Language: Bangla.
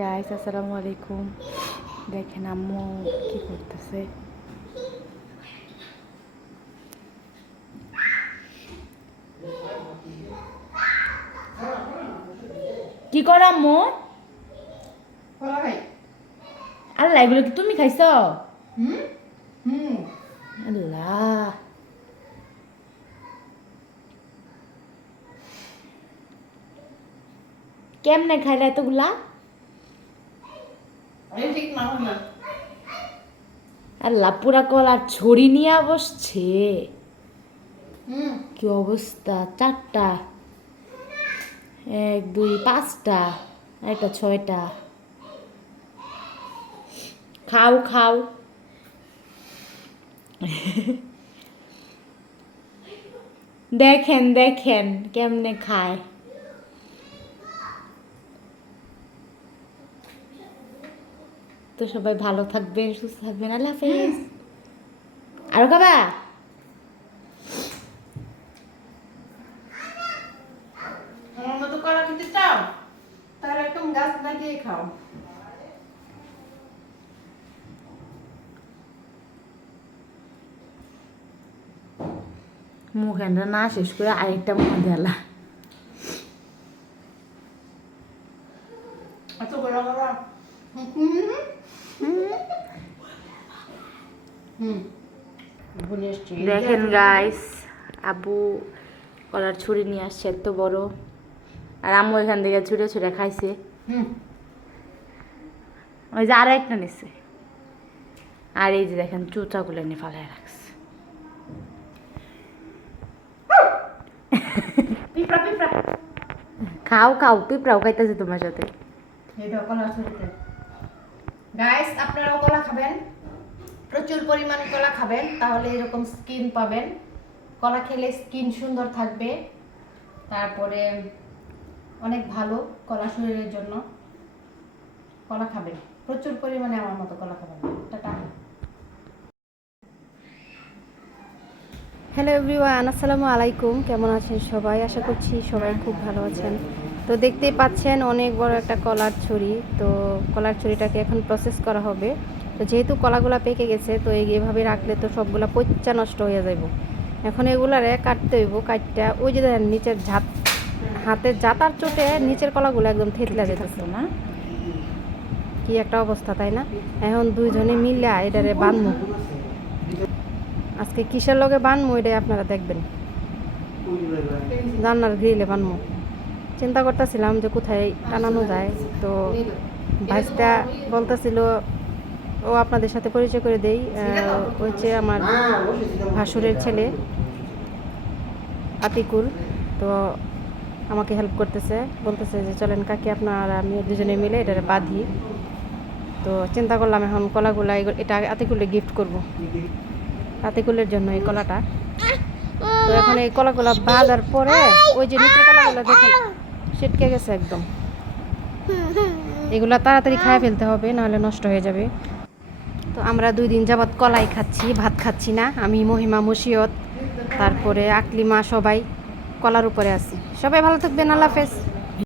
গাইস আসসালামু আলাইকুম। দেখেন আম্মু কি করতেছে। কি কর আম্মু? আল্লাহ, এগুলো কি তুমি খাইছ? আল্লাহ, কেমনে খাইলে এতগুলা? আল্লাহ, পুরা কলার ছড়ি নিয়ে বসছে। কি অবস্থা! 4টা, 1 2 5টা, একটা 6টা। খাও খাও। দেখেন দেখেন কেমনে খায়। তো সবাই ভালো থাকবেন, সুস্থ থাকবেন। আল্লাহ হাফেজ। আরো খাবা? আমার মতো কলা খেতে চাও? তাহলে একদম গাছ লাগিয়ে খাও। মুখেনটা না শেষ করে আরেকটা মুখ দেলা। আচ্ছা করে কলা। দেখেন গাইস, আব্বু কলার ছুরি নিয়ে আসছে এত বড়, আর আম্মু এখান থেকে ছুঁড়ে ছুঁড়ে খাইছে। ওই যে আরো একটা নিচ্ছে, আর এই যে দেখেন চুচাগুলো নিয়ে ফালায় রাখছে। পিঁপড়া পিঁপড়া। খাও খাও, পিঁপড়াও খাইতেছে তোমার সাথে। এই দাও কলা ছুরিতে। গাইস, আপনারাও কলা খাবেন, প্রচুর পরিমাণে কলা খাবেন, তাহলে এরকম স্কিন পাবেন। কলা খেলে স্কিন সুন্দর থাকবে, তারপরে অনেক ভালো কলা শরীরের জন্য। কলা খাবেন প্রচুর পরিমাণে, আমার মতো কলা খাবেন। টাটা। হ্যালো এভরিওয়ান, আসসালামু আলাইকুম। কেমন আছেন সবাই? আশা করছি সবাই খুব ভালো আছেন। তো দেখতেই পাচ্ছেন অনেক বড় একটা কলার ছুরি। তো কলার ছুরিটাকে এখন প্রসেস করা হবে। তো যেহেতু কলাগুলা পেকে গেছে, তো এইভাবে রাখলে তো সবগুলা পচা নষ্ট হয়ে যাইব। এখন এগুলারে কাটতে হইব। কাটটা ওই যে দেখেন নিচের হাতের জাতার চোটে নিচের কলাগুলো একদম থেতলা যেতেছে না, কি একটা অবস্থা, তাই না? এখন দুইজনে মিলে এটারে বাঁধবো। আজকে কিসের লগে বানমো এটাই আপনারা দেখবেন। রান্নার গ্রিলে বানমো। চিন্তা করতেছিলাম যে কোথায় টানানো যায়। তো ভাইসটা বলতেছিল, ও আপনাদের সাথে পরিচয় করে দেই, হচ্ছে আমার ভাসুরের ছেলে আতিকুল। তো আমাকে হেল্প করতেছে, বলতেছে যে চলেন কাকি আপনার আমি দুজনে মিলে এটারে বাঁধি। তো চিন্তা করলাম এখন কলাগুলা এটা আতিকুলে গিফট করব, আতিকুলের জন্য এই কলাটা। তো এখন এই কলাগুলা বাঁধার পরে ওই যে নিচের কলাগুলো দেখে ছিটকে গেছে একদম, এগুলা তাড়াতাড়ি খায় ফেলতে হবে, নাহলে নষ্ট হয়ে যাবে। তো আমরা 2 দিন যাবৎ কলাই খাচ্ছি, ভাত খাচ্ছি না। আমি, মহিমা, মুশিয়ত, তারপরে আকলিমা, সবাই কলার উপরে আছি। সবাই ভালো থাকবেন। আল্লাহ হাফেজ।